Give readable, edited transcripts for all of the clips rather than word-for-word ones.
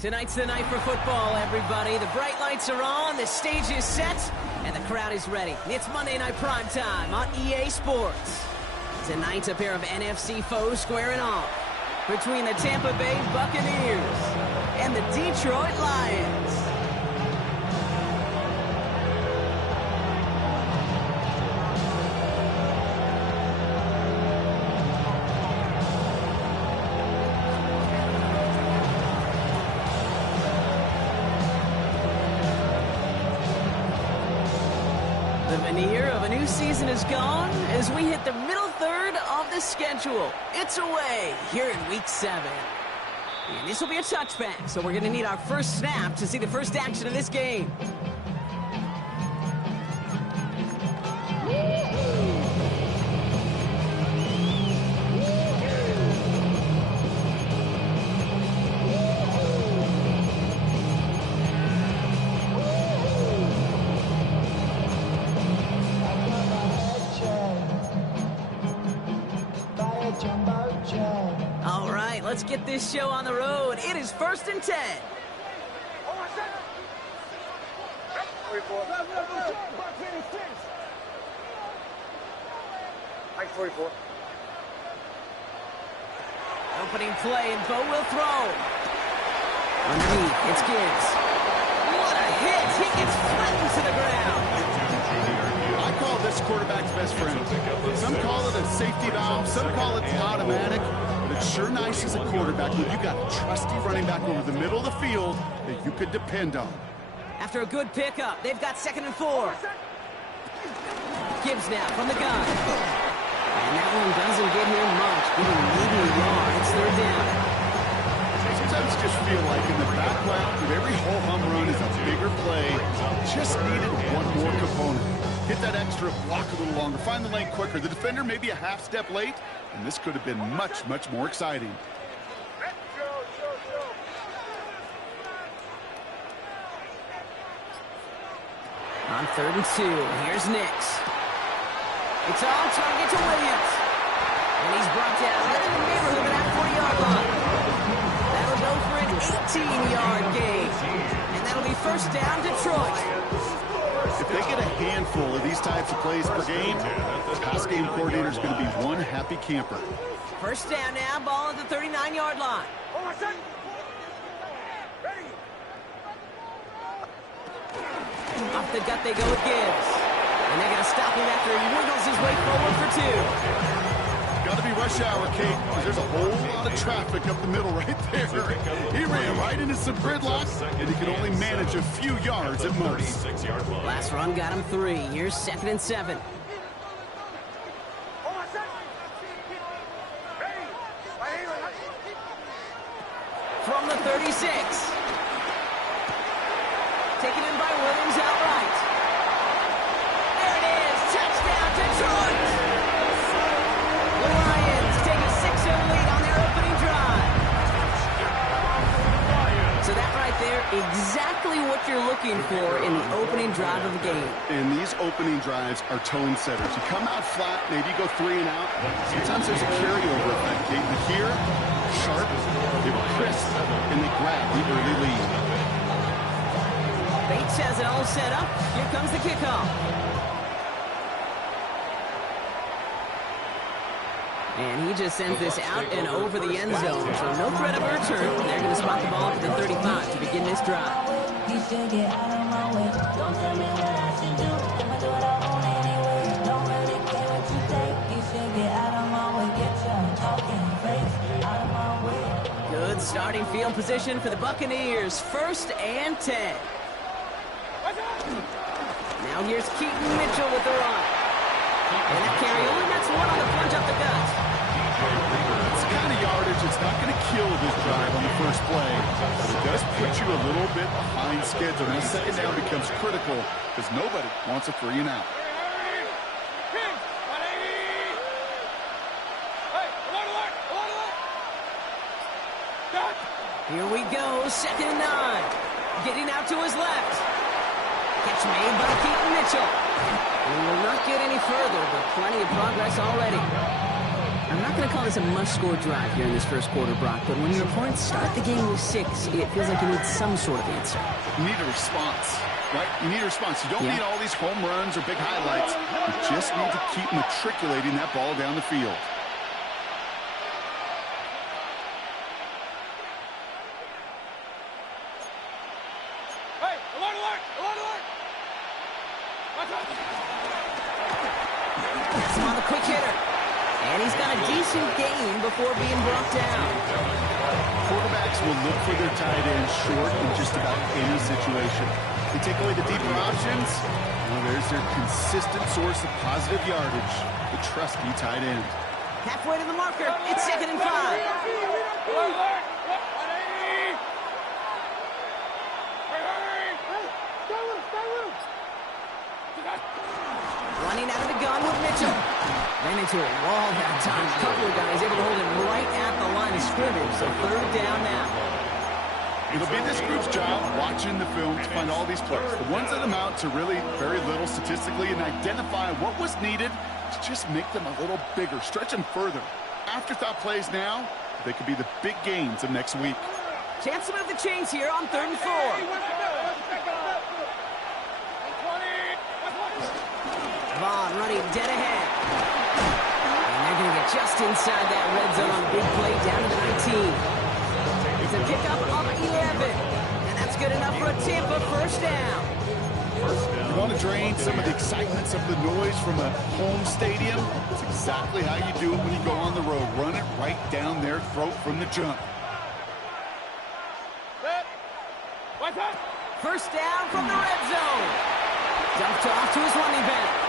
Tonight's the night for football, everybody. The bright lights are on, the stage is set, and the crowd is ready. It's Monday Night Prime Time on EA Sports. Tonight, a pair of NFC foes squaring off between the Tampa Bay Buccaneers and the Detroit Lions. The veneer of a new season is gone as we hit the middle third of the schedule. It's away here in Week 7. And this will be a touchback, so we're going to need our first snap to see the first action of this game. All right, let's get this show on the road. It is 1st and 10. Opening play, and Bo will throw. Underneath, it's Gibbs. What a hit! He gets flattened to the ground. I call this quarterback's best friend. Some call it a safety valve, some call it automatic. But it's sure nice as a quarterback when you got a trusty running back over the middle of the field that you could depend on. After a good pickup, they've got 2nd and 4. Gibbs now from the gun. And that one doesn't get here much. Giving medium yards. 3rd down. Sometimes just feel like in the background of every whole home run is a bigger play. Just needed one more component. Hit that extra block a little longer. Find the lane quicker. The defender may be a half step late, and this could have been much, much more exciting. On 3rd and 2, here's Nix. It's all target to Williams. And he's brought down right in the neighborhood of that 40-yard line. That'll go for an 18-yard gain. And that'll be 1st down, Detroit. If they get a handful of these types of plays per game, the pass game coordinator is going to be one happy camper. 1st down now, ball at the 39-yard line. Off the gut they go with Gibbs. And they're going to stop him after he wiggles his way forward for 2. Got to be rush hour, Kate, because there's a whole lot of traffic up the middle right there. He ran right into some gridlock, and he could only manage a few yards at most. Last run got him 3. Here's 2nd and 7. From the 36. Taken in by Williams outright. There it is. Touchdown, Detroit. The Lions take a 6-0 lead on their opening drive. So that right there, exactly what you're looking for in the opening drive of the game. And these opening drives are tone setters. You come out flat, maybe you go 3 and out. Sometimes there's a carryover effect. Here, sharp, they were crisp, and they grab the early lead. Bates has it all set up. Here comes the kickoff. And he just sends this out and over the end zone. So no threat of a return. They're going to spot the ball at the 35 to begin this drive. You should get out of my way. Don't tell me what I should do. I'ma do what I want anyway. Don't really care what you think. You should get out of my way. Get your talking face out of my way. Good starting field position for the Buccaneers. 1st and 10. Now here's Keaton Mitchell with the run. And that carry only gets 1 on the plunge up the gut. It's the kind of yardage that's not going to kill this drive on the first play, but it does put you a little bit behind schedule. And the 2nd down becomes critical because nobody wants a 3 and out. Here we go, 2nd and 9. Getting out to his left. Catch made by Keaton Mitchell. And he will not get any further, but plenty of progress already. I'm not going to call this a must-score drive here in this first quarter, Brock, but when your opponents start the game with 6, it feels like you need some sort of answer. You need a response, right? You need a response. You don't need all these home runs or big highlights. You just need to keep matriculating that ball down the field. Come on, the quick hitter. And he's got a decent game before being brought down. Quarterbacks will look for their tight end short in just about any situation. They take away the deeper options. Well, there's their consistent source of positive yardage, the trusty tight end. Halfway to the marker. It's 2nd and 5. Running out of the gun with Mitchell. Ran into a wall that time. A couple of guys able to hold him right at the line of scrimmage. So 3rd down now. It'll be this group's job watching the film to find all these plays. The ones that amount to really very little statistically and identify what was needed to just make them a little bigger, stretch them further. Afterthought plays now, they could be the big gains of next week. Chance to move the chains here on 3rd and 4. Vaughn running dead ahead. And they're going to get just inside that red zone on a big play down to the 19. It's a pickup of 11. And that's good enough for a Tampa first down. You want to drain some of the excitement, some of the noise from a home stadium? It's exactly how you do it when you go on the road. Run it right down their throat from the jump. First down from the red zone. Dumped off to his running back.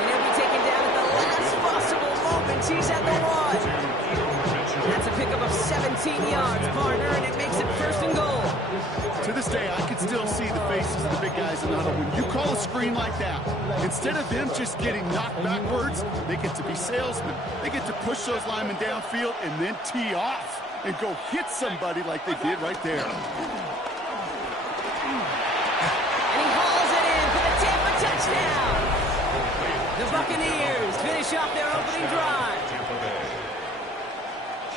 And he'll be taken down at the last possible moment. He's at the 1. That's a pickup of 17 yards, partner, and it makes it 1st and goal. To this day, I can still see the faces of the big guys in the huddle. When you call a screen like that, instead of them just getting knocked backwards, they get to be salesmen. They get to push those linemen downfield and then tee off and go hit somebody like they did right there. And he hauls it in for the Tampa touchdown. The Buccaneers finish off their opening drive.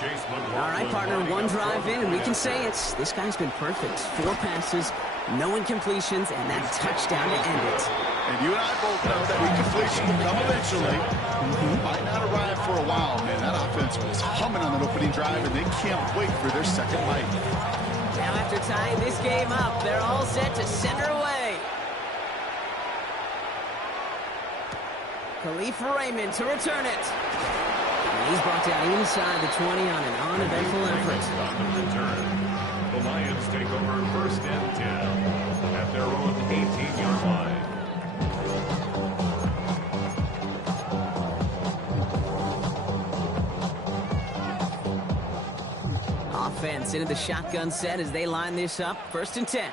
All right, partner, 1 drive in, and we can say this guy's been perfect. 4 passes, no incompletions, and that touchdown to end it. And you and I both know that incompletion will come eventually. Might not arrive for a while, man. That offense was humming on that opening drive, and they can't wait for their second bite. Now after tying this game up, they're all set to send her away. Khalif Raymond to return it. And he's brought down inside the 20 on an uneventful effort. The Lions take over 1st and 10 at their own 18-yard line. Offense into the shotgun set as they line this up. 1st and 10.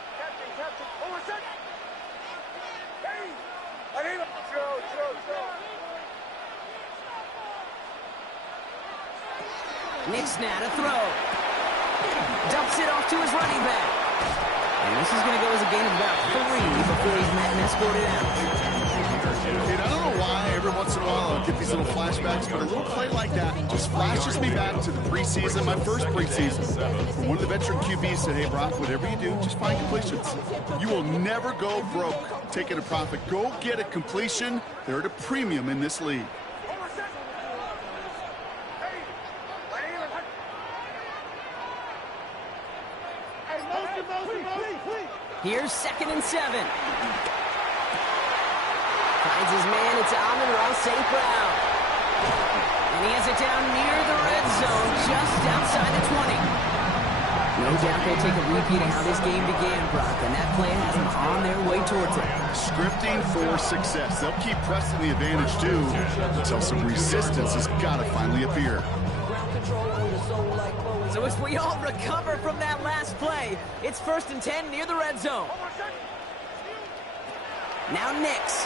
Nick's now to throw. Dumps it off to his running back. And this is going to go as a gain of about 3 before he's met and escorted out. And I don't know why every once in a while I'll get these little flashbacks, but a little play like that just flashes me back to the preseason, my first preseason. When one of the veteran QBs said, hey, Brock, whatever you do, just find completions. You will never go broke taking a profit. Go get a completion. They're at a premium in this league. Here's 2nd and 7. Finds his man, it's Amon-Ra St. Brown. And he has it down near the red zone, just outside the 20. No doubt they'll take a repeat of how this game began, Brock, and that play has them on their way towards it. Scripting for success. They'll keep pressing the advantage, too, until some resistance has got to finally appear. So as we all recover from that last play, it's 1st and 10 near the red zone. Now Nix.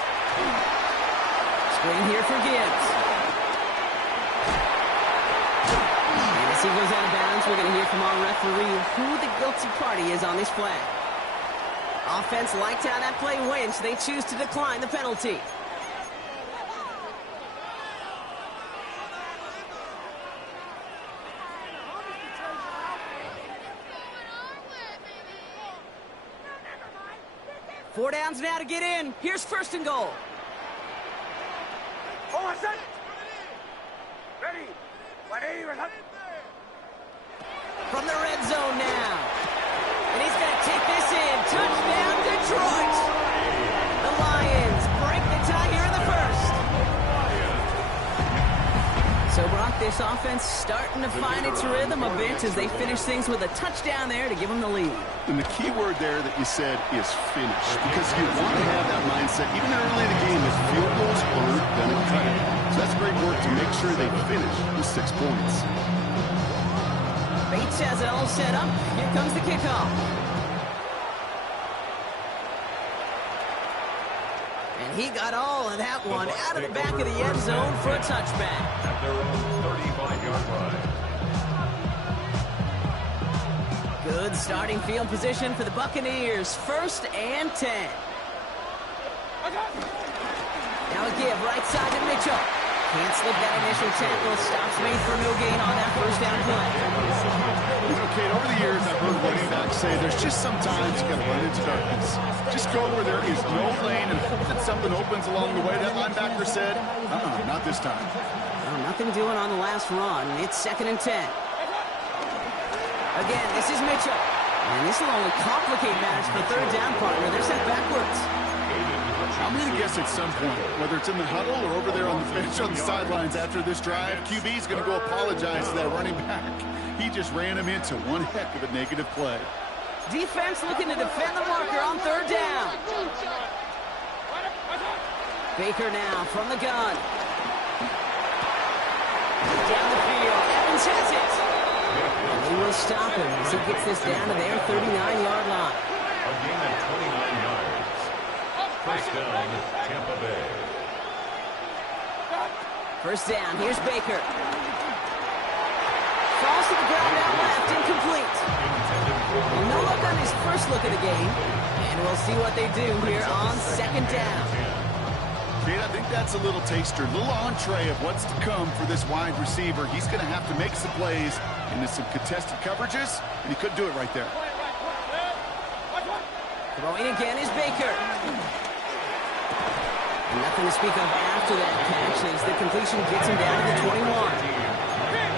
Screen here for Gibbs. And as he goes out of bounds, we're going to hear from our referee who the guilty party is on this flag. Offense liked how that play went, so they choose to decline the penalty. 4 downs now to get in. Here's first and goal. From the red zone now. And he's going to take this in. Touchdown, Detroit. The Lions break the tie here in the first. So, Brock, this offense starting to find its rhythm a bit as they finish things with a touchdown there to give them the lead. And the key word there that you said is finish, because you want to have that mindset even early in the game as field goals aren't going to cut it. So that's great work to make sure they finish with 6 points. Bates has it all set up. Here comes the kickoff. And he got all of that one out of the back of the end zone for a touchback. At their own 35-yard line. Good starting field position for the Buccaneers. 1st and 10. Now a give right side to Mitchell. Can't slip that initial tackle. Stops made for no gain on that first down play. Okay, over the years, I've heard running backs say there's just sometimes you got to run into darkness. Just go where there is no lane and hope that something opens along the way. That linebacker said, not this time. Well, nothing doing on the last run. It's 2nd and 10. Again, this is Mitchell. And this will only complicate matters for 3rd down partner. They're sent backwards. I'm going to guess at some point, whether it's in the huddle or over there on the bench on the sidelines after this drive, QB's going to go apologize to that running back. He just ran him into one heck of a negative play. Defense looking to defend the marker on 3rd down. Baker now from the gun. Down the field. Evans has it. And they will stop him as he gets this down to their 39-yard line. A gain of 29 yards. First down, Tampa Bay. First down, here's Baker. Falls to the ground out left, incomplete. No look on his first look of the game. And we'll see what they do here on 2nd down. Kate, I think that's a little taster, a little entree of what's to come for this wide receiver. He's going to have to make some plays into some contested coverages, and he couldn't do it right there. Throwing again is Baker. Nothing to speak of after that catch as the completion gets him down to the 21.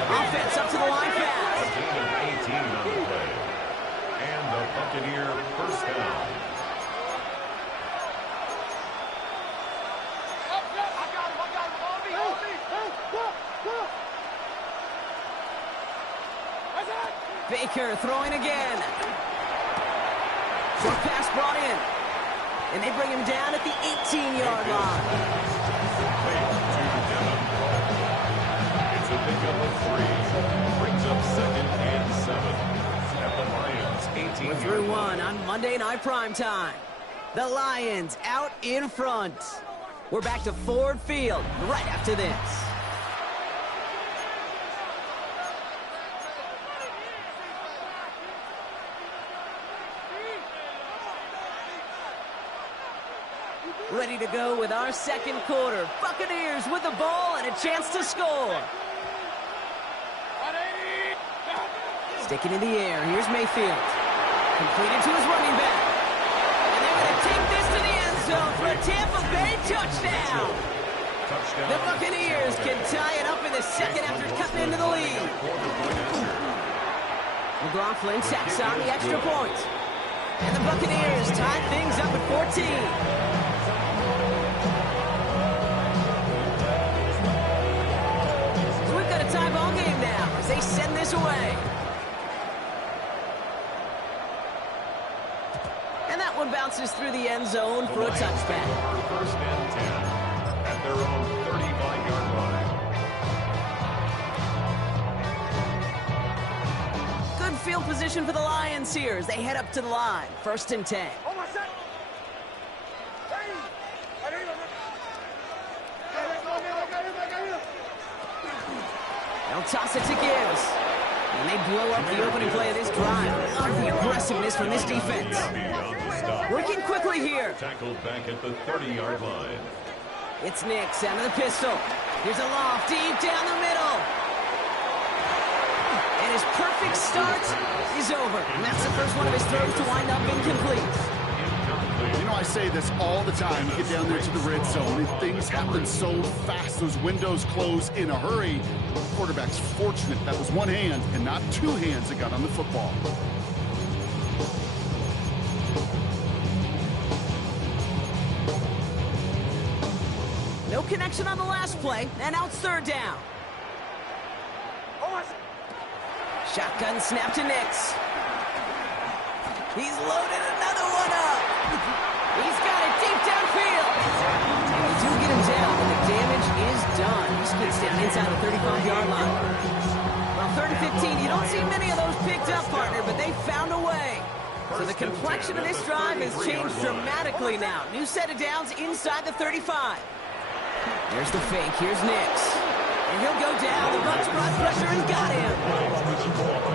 Offense up to the line pass. A gain of 18 on the play. And the Buccaneer first down. Baker throwing again. Short pass brought in. And they bring him down at the 18-yard line. It's a pickup of 3. Brings up 2nd and 7. At the Lions, 18. We're through 1 on Monday Night Primetime. The Lions out in front. We're back to Ford Field right after this. Ready to go with our 2nd quarter. Buccaneers with the ball and a chance to score. Sticking in the air. Here's Mayfield. Completed to his running back. And they're going to take this to the end zone for a Tampa Bay touchdown. The Buccaneers can tie it up in the 2nd after cutting into the lead. McLaughlin tacks on the extra point. And the Buccaneers tie things up at 14. Tie ball game now as they send this away. And that one bounces through the end zone for a touchback. First and 10 at their own 35-yard line. Good field position for the Lions here as they head up to the line. 1st and 10. They'll toss it to Gibbs. And they blow up the opening play of this drive. Love the aggressiveness from this defense. Working quickly here. Tackled back at the 30-yard line. It's Nix out of the pistol. Here's a loft deep down the middle. And his perfect start is over. And that's the first one of his throws to wind up incomplete. You know, I say this all the time. You get down there to the red zone, and things happen so fast. Those windows close in a hurry. The quarterback's fortunate that was one hand and not two hands that got on the football. No connection on the last play, and now it's third down. Shotgun snap to Nix. He's loaded another one up. He's got it deep downfield. And they do get him down, but the damage is done. He spits down inside the 35-yard line. Well, 3rd and 15, you don't see many of those picked up, partner, but they found a way. So the complexion of this drive has changed dramatically now. New set of downs inside the 35. There's the fake. Here's Nix. And he'll go down. The Bucs brought pressure and got him.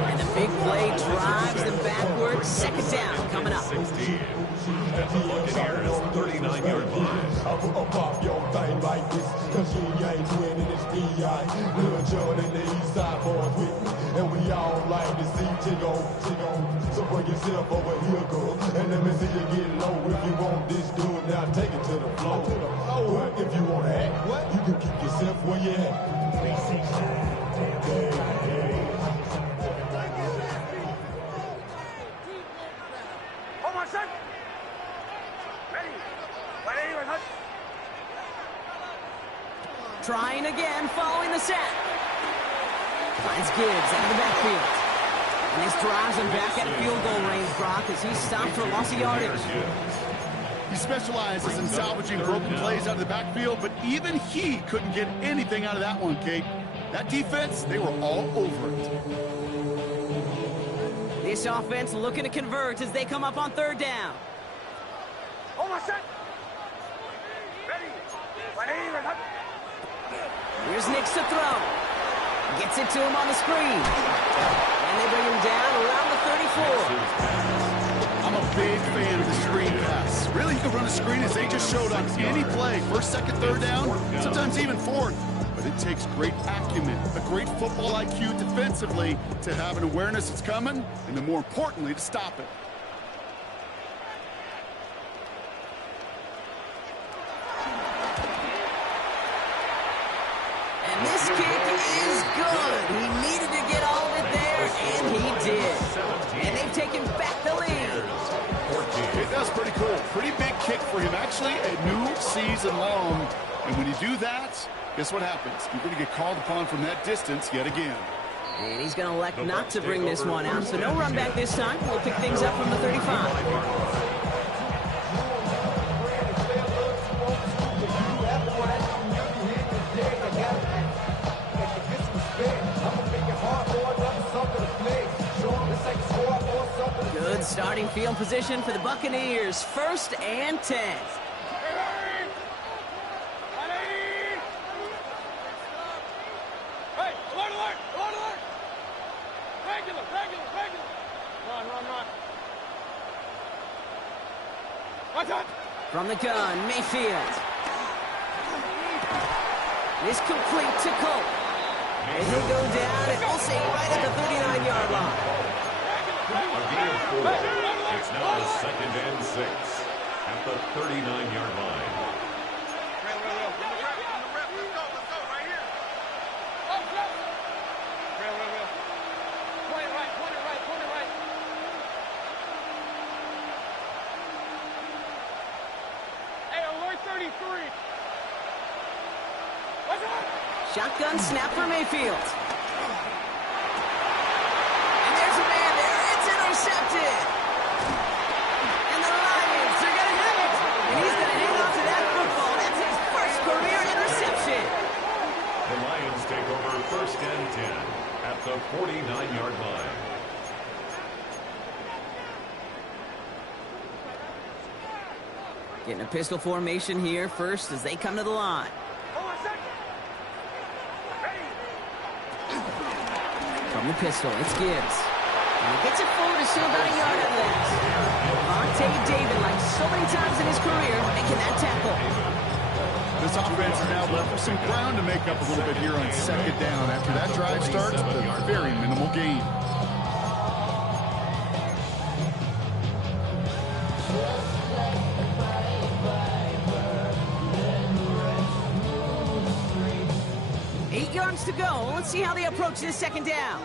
And the big play drives them backwards. Second down coming up. 16 at the Buccaneers' 39-yard line. I pop your thing like this, cause you ain't winning, it's B.I. Lil John and the East Side boys with me, and we all like to see Chigo. So bring yourself over here, girl, and let me see you get low. If you want this dude, now take it to the floor. But if you want to act, you can keep yourself where you at. Trying again, following the set. Finds Gibbs out of the backfield. And this drives him back at a field goal range, Brock, as he's stopped for loss of yardage. He specializes in salvaging broken plays out of the backfield, but even he couldn't get anything out of that one, Kate. That defense, they were all over it. This offense looking to convert as they come up on third down. Here's Nix to throw. Gets it to him on the screen. And they bring him down around the 34. I'm a big fan of the screen pass. Really, you can run a screen as they just showed on any play. First, second, third down, sometimes even fourth. But it takes great acumen, a great football IQ defensively to have an awareness it's coming, and then more importantly, to stop it. And this kick is good. He needed to get all of it there, and he did. And they've taken back the lead. That's pretty cool. Pretty big kick for him. Actually, a new season long. And when you do that, guess what happens? You're going to get called upon from that distance yet again. And he's going to elect not to bring this one out. So no run back this time. We'll pick things up from the 35. Good starting field position for the Buccaneers. 1st and 10. From the gun, Mayfield. This complete to Cole. And he'll go down and we'll say right at the 39-yard line. A gain of 4. It's now 2nd and 6 at the 39-yard line. Shotgun snap for Mayfield. And there's a man there. It's intercepted. And the Lions are going to have it. And he's going to hang on to that football. That's his first career interception. The Lions take over 1st and 10 at the 49-yard line. Getting a pistol formation here first as they come to the line. From the pistol, it's Gibbs. And he gets it forward to still about a yard at last. Vontae David, like so many times in his career, making that tackle. This offense is now left with some ground to make up a little bit here on 2nd down. After that drive starts with a very minimal gain. 8 yards to go. Let's see how they approach this second down.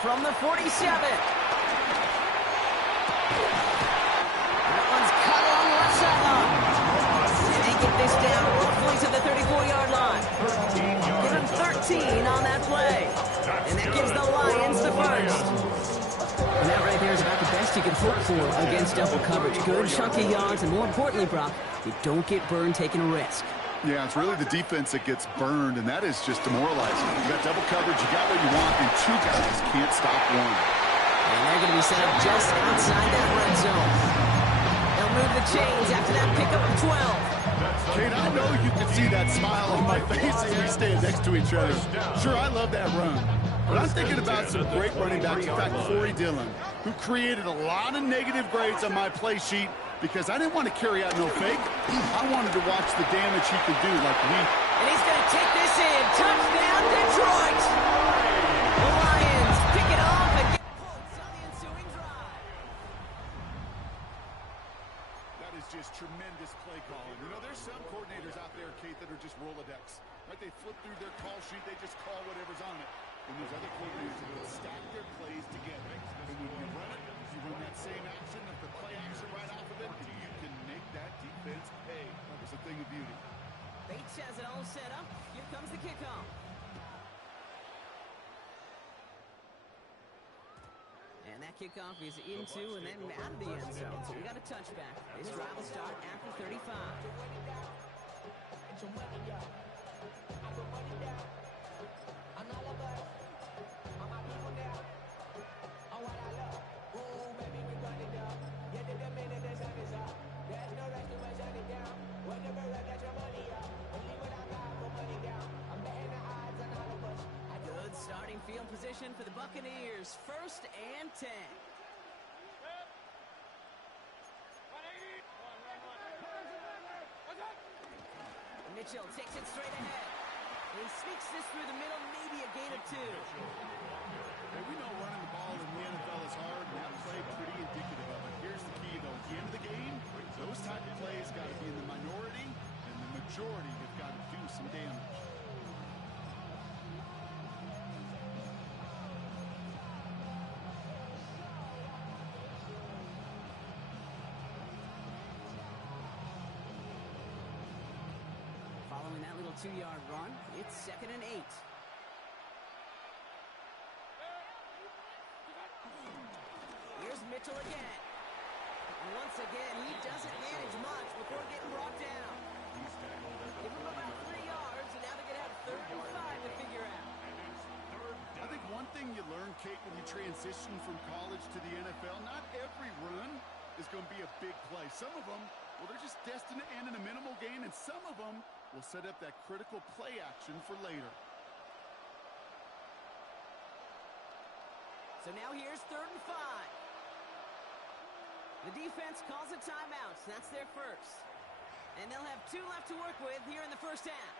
From the 47. That one's cut along the left sideline. And they get this down roughly to the 34-yard line. Give him 13 on that play. And that gives the Lions the first. And that right there is about the best you can hope for against double coverage. Good chunky yards, and more importantly, Brock, you don't get burned taking a risk. Yeah, it's really the defense that gets burned, and that is just demoralizing. You got double coverage, you got what you want, and two guys can't stop one. And they're going to be set up just outside that red zone. They'll move the chains after that pickup of 12. Kate, I know you can see that smile on my face as we stand next to each other. Sure, I love that run. But I'm thinking about some great running backs, in fact, Corey Dillon, who created a lot of negative grades on my play sheet because I didn't want to carry out no fake. I wanted to watch the damage he could do like me. And he's going to take this in. Touchdown, Detroit! The Lions pick it off and get points on the ensuing drive. That is just tremendous play calling. You know, there's some coordinators out there, Kate, that are just Rolodex. Right? They flip through their call sheet. They just call whatever's on it. And there's other coordinators that will stack their plays together. And when you run it, you run that same action of the play action right off of it, and you can make that defense pay. That was a thing of beauty. Bates has it all set up. Here comes the kickoff. And that kickoff is into and then out of the end zone. So we got a touchback. This drive will start after 35. Good starting field position for the Buccaneers. 1st and 10. Mitchell takes it straight ahead. He sneaks this through the middle, maybe a gain of 2. Hey, we know running the ball in the NFL is hard, and that play pretty indicative of it. Here's the key, though. At the end of the game, those type of plays got to be in the minority, and the majority have got to do some damage. Following that little 2-yard run, it's 2nd and 8. Here's Mitchell again. And once again, he doesn't manage much before getting brought down. Give him about 3 yards, and now they're going to have 3rd and 5 to figure out. I think one thing you learn, Kate, when you transition from college to the NFL, not every run is going to be a big play. Some of them, well, they're just destined to end in a minimal gain, and some of them will set up that critical play action for later. So now here's 3rd and 5. The defense calls a timeout. That's their first. And they'll have 2 left to work with here in the first half.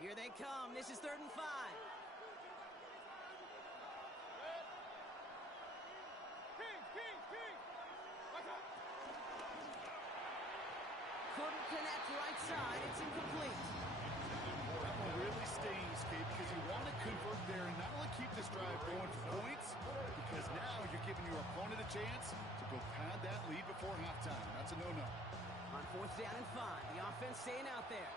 Here they come. This is 3rd and 5. Couldn't connect right side. It's incomplete. That one really stings, Kate, because you want to convert there and not only keep this drive going for points, because now you're giving your opponent a chance to go pad that lead before halftime. That's a no-no. On 4th down and 5, the offense staying out there.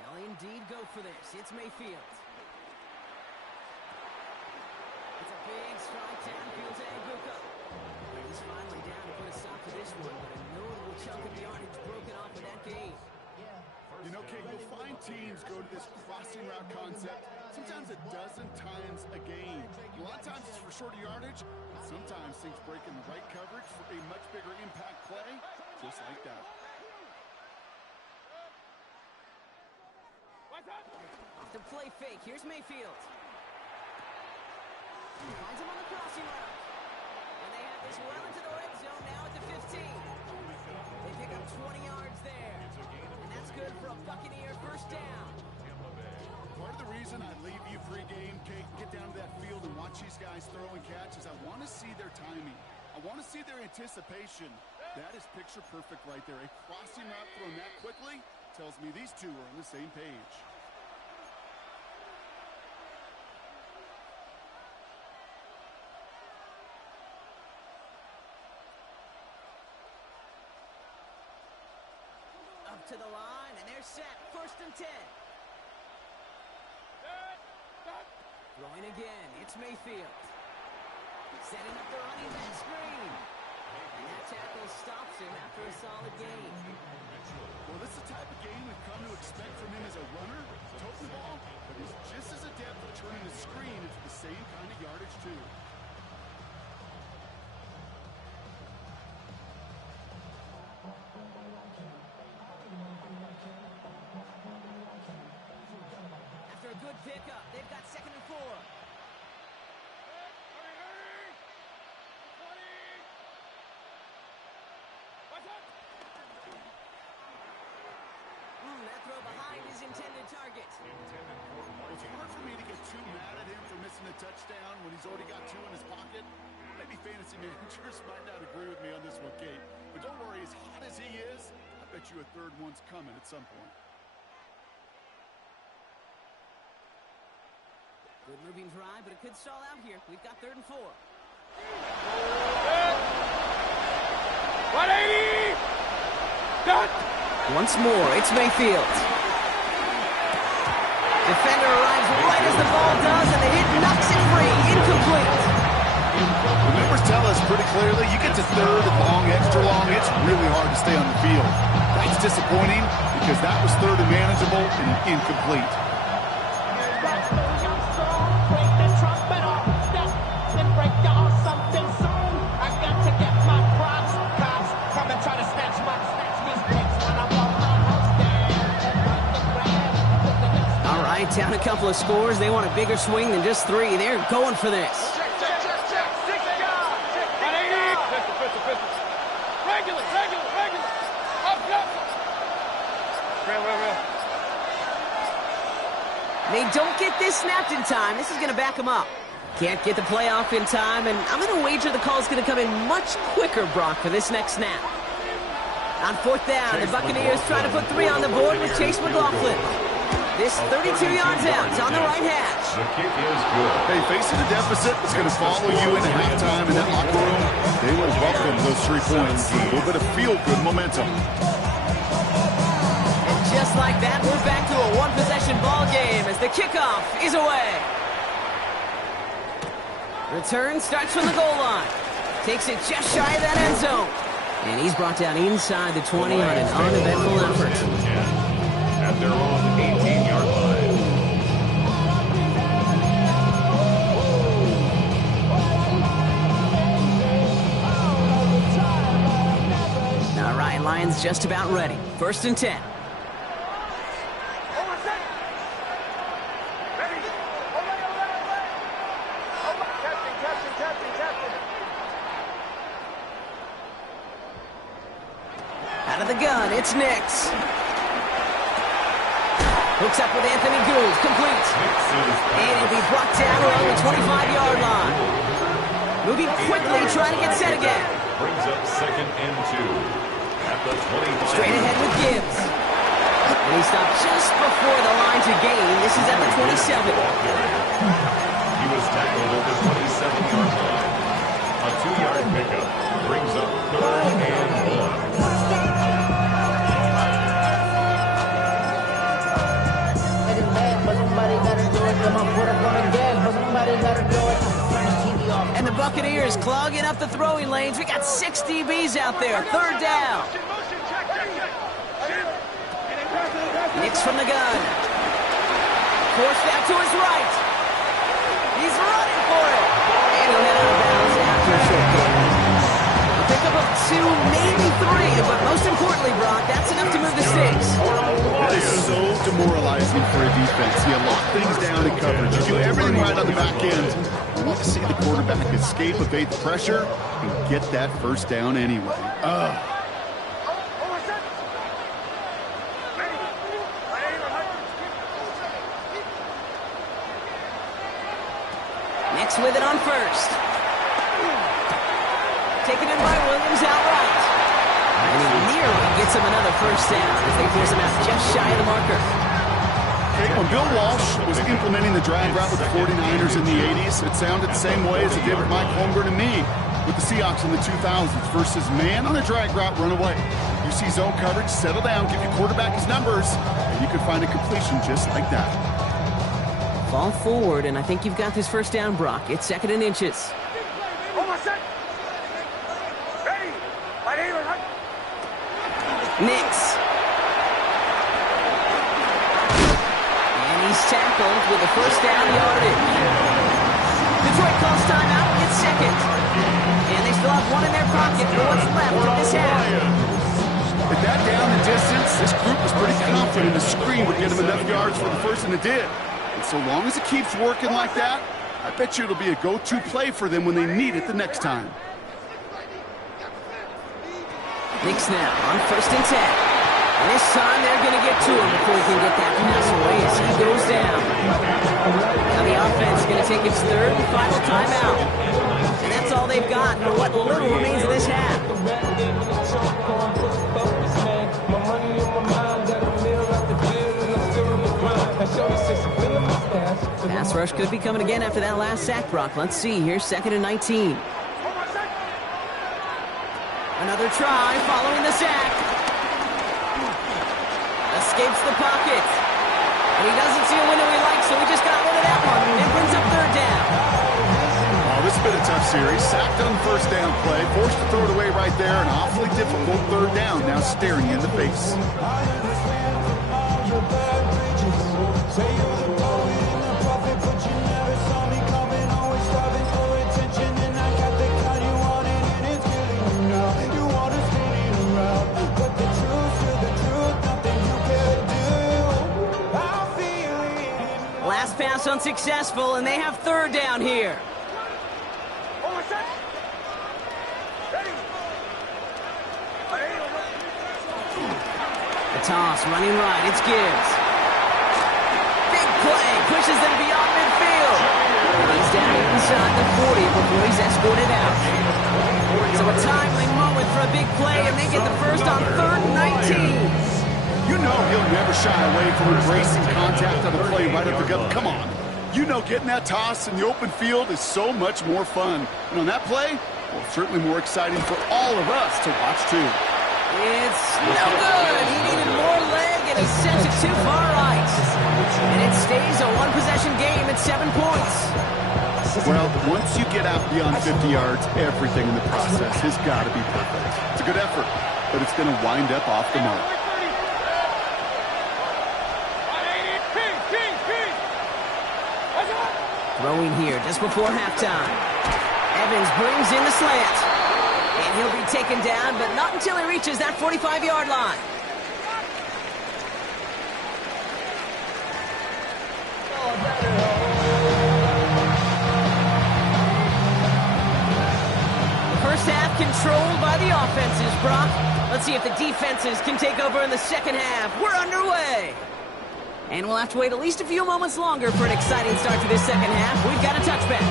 They'll indeed go for this. It's Mayfield. It's a big strike downfield to Aguka. He's finally down to put a stop to this one, but a notable chunk of yardage broken off in that game. You know, Kate, you'll find teams go to this crossing route concept sometimes a dozen times a game. A lot of times it's for shorter yardage, but sometimes things break in the right coverage for a much bigger impact play, just like that. Off the play fake. Here's Mayfield. Finds him on the crossing route. And they have this well into the red zone now at the 15. They pick up 20 yards there. And that's good for a Buccaneer first down. Part of the reason I leave you pregame, Kate, get down to that field and watch these guys throw and catch is I want to see their timing. I want to see their anticipation. That is picture perfect right there. A crossing route thrown that quickly tells me these two are on the same page. Up to the line, and they're set. First and 10. Throwing again, it's Mayfield. Setting up the running back screen. And that tackle stops him after a solid gain. Well, this is the type of game we've come to expect from him as a runner, toting the ball, but he's just as adept at turning the screen into the same kind of yardage, too. After a good pickup, they've got 2nd and 4. That throw behind his intended target. It's hard for me to get too mad at him for missing a touchdown when he's already got 2 in his pocket. Maybe fantasy managers might not agree with me on this one, Kate. But don't worry, as hot as he is, I bet you a third one's coming at some point. Good moving drive, but it could stall out here. We've got 3rd and 4. 180! Done! Once more, it's Mayfield. Defender arrives right as the ball does, and the hit knocks it free. Incomplete. The numbers tell us pretty clearly, you get to 3rd and long, extra long, it's really hard to stay on the field. That's disappointing because that was 3rd and manageable and incomplete. Down a couple of scores. They want a bigger swing than just 3. They're going for this. Check. 180! Pistol. Regular. Up. Real. They don't get this snapped in time. This is going to back them up. Can't get the playoff in time, and I'm going to wager the call's going to come in much quicker, Brock, for this next snap. On 4th down, the Buccaneers try to put 3 on the board with Chase McLaughlin. This 32 yards out. It's on the right hash. The kick is good. Hey, facing a deficit that's going to follow you into halftime in that locker room, they will welcome those 3 points. A little bit of feel-good momentum. And just like that, we're back to a one-possession ball game as the kickoff is away. Return starts from the goal line. Takes it just shy of that end zone. And he's brought down inside the 20 on an uneventful effort. At their own 18-yard line. All right, Lions just about ready. 1st and 10. Out of the gun, it's Nix. Hooks up with Anthony Gould, complete. And he'll be brought down around the 25-yard line. Moving quickly, trying to get set again. Brings up 2nd and 2. At the 25. Straight ahead with Gibbs. And he stopped just before the line to gain. This is at the 27. He was tackled at the 27-yard line. A 2-yard pickup brings up 3rd and 1. And the Buccaneers clogging up the throwing lanes. We got 6 DBs out there. 3rd down. Nix from the gun. Forced out to his right. He's running for it. And he'll head out of bounds after a short gain. A pickup of 2, maybe 3, but most importantly, Brock, that's enough to move the sticks. That is so demoralizing for a defense. You lock things down in coverage. You do everything right on the back end. hate to see the quarterback escape, evade the pressure, and get that first down anyway. Nix with it on first. Taken in by Williams outright. And he nearly gets him another first down as they force him out just shy of the marker. Okay, when Bill Walsh was implementing the drag route with the 49ers in the 80s, it sounded the same way as it did with Mike Holmgren and me with the Seahawks in the 2000s versus man on a drag route, run away. You see zone coverage, settle down, give your quarterback his numbers, and you can find a completion just like that. Fall forward, and I think you've got this first down, Brock. It's 2nd and inches. Nix. And he's tackled with a first down yardage. Detroit calls timeout and gets second. And they still have one in their pocket for what's left of this half. With that down the distance, this group was pretty confident the screen would get them enough yards for the first, and it did. And so long as it keeps working like that, I bet you it'll be a go-to play for them when they need it the next time. Nix now on 1st and 10. And this time they're going to get to him before he can get that pass away as he goes down. Now the offense is going to take its 3rd and final timeout. And that's all they've got for what little remains of this half. Pass rush could be coming again after that last sack, Brock. Let's see. Here's 2nd and 19. Another try following the sack. Escapes the pocket. And he doesn't see a window he likes, so he just got rid of that one. It brings up 3rd down. Oh, this has been a tough series. Sacked on first down play. Forced to throw it away right there. An awfully difficult 3rd down now staring you in the face. Last pass unsuccessful, and they have 3rd down here. The toss, running right, it's Gibbs. Big play, pushes them beyond midfield. And he's down inside the 40 before he's escorted out. So a timely moment for a big play, and they get the first on 3rd and 19. You know he'll never shy away from embracing contact on a play right up the gut. Come on. You know getting that toss in the open field is so much more fun. And on that play, well, certainly more exciting for all of us to watch too. It's no good. He needed more leg, and he sent it too far right. And it stays a one-possession game at 7 points. Well, once you get out beyond 50 yards, everything in the process has got to be perfect. It's a good effort, but it's going to wind up off the mark. Throwing here just before halftime. Evans brings in the slant. And he'll be taken down, but not until he reaches that 45-yard line. The first half controlled by the offenses, Brock. Let's see if the defenses can take over in the second half. We're underway. And we'll have to wait at least a few moments longer for an exciting start to this second half. We've got a touchback.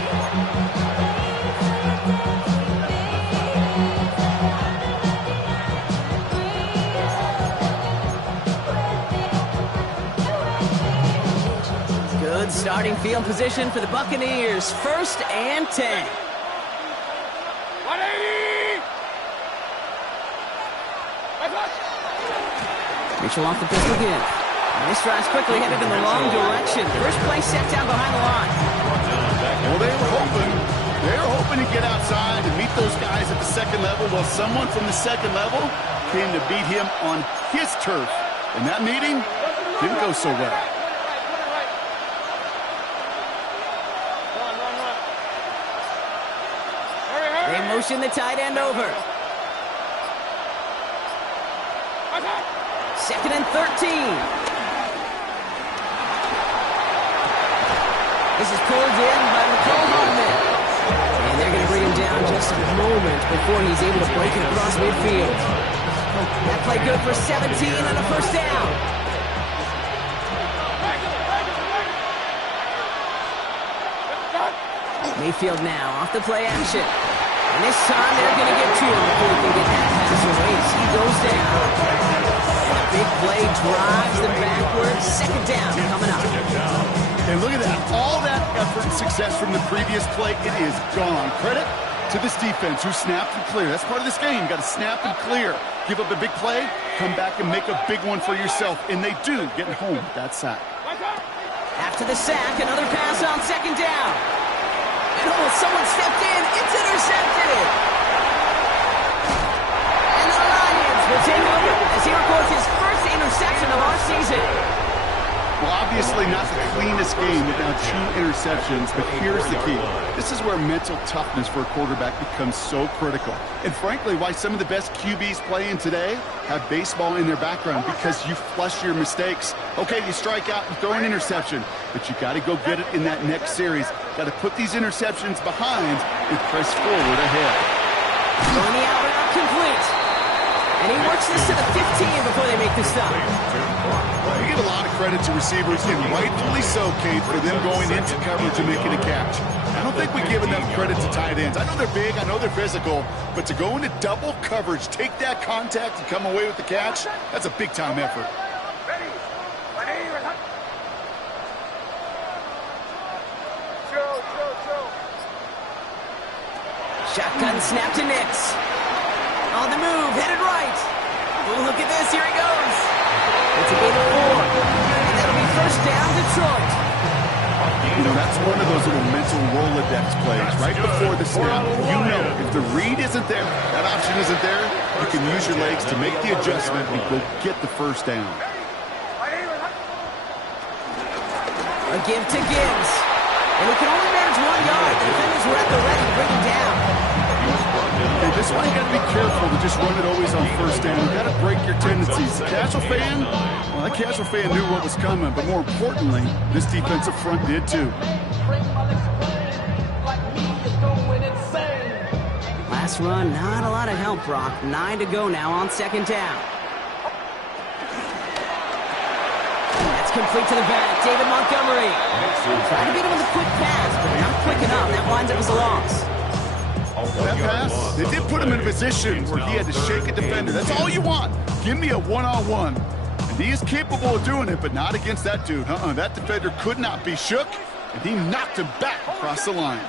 Good starting field position for the Buccaneers. 1st and 10. 180! Mitchell off the pistol again. And this drive's quickly headed in the wrong direction. First play set down behind the line. Well, they were hoping to get outside and meet those guys at the second level. Well, someone from the second level came to beat him on his turf. And that meeting didn't go so well. They motion the tight end over. 2nd and 13. This is pulled in by McCole Hardman. going to bring him down just a moment before he's able to break it across midfield. That play good for 17 and a first down. Mayfield now off the play action. And this time they're going to get to him before he can get that pass away as he goes down. And a big play drives them backwards. Second down coming up. And look at that. All that effort and success from the previous play, it is gone. Credit to this defense who snapped and clear. That's part of this game. You got to snap and clear. Give up a big play, come back and make a big one for yourself. And they do, getting home with that sack. After the sack, another pass on second down. And oh, someone stepped in. It's intercepted. And the Lions will take over as he records his first interception of our season. Well, obviously not the cleanest game with now 2 interceptions, but here's the key. This is where mental toughness for a quarterback becomes so critical. And frankly, why some of the best QBs playing today have baseball in their background, because you flush your mistakes. Okay, you strike out and throw an interception, but you got to go get it in that next series. Got to put these interceptions behind and press forward ahead. Throwing the out route complete. And he works this to the 15 before they make the stop. You give a lot of credit to receivers, and rightfully so, Kate, for them going into coverage and making a catch. I don't think we give enough credit to tight ends. I know they're big, I know they're physical, but to go into double coverage, take that contact, and come away with the catch, that's a big-time effort. Shotgun snap to Nix. On the move, headed right. Oh, look at this, here he goes. It's a gain of 4. And that'll be first down, Detroit. You know, that's one of those little mental Rolodex plays. Right before the snap, you know if the read isn't there, that option isn't there, you can use your legs to make the adjustment and go get the first down. A give to Gibbs. And he can only manage 1 yard. The defenders were at the ready to bring him down. Hey, this one you got to be careful to just run it always on first down. You got to break your tendencies. The casual fan, well, that casual fan knew what was coming, but more importantly, this defensive front did too. Last run, not a lot of help, Brock. 9 to go now on second down. That's complete to the back. David Montgomery. Trying to beat him with a quick pass, but not quick enough. That winds up as a loss. That pass, they did put him in a position where he had to shake a defender. That's all you want. Give me a one-on-one. And he is capable of doing it, but not against that dude. That defender could not be shook, and he knocked him back across the line.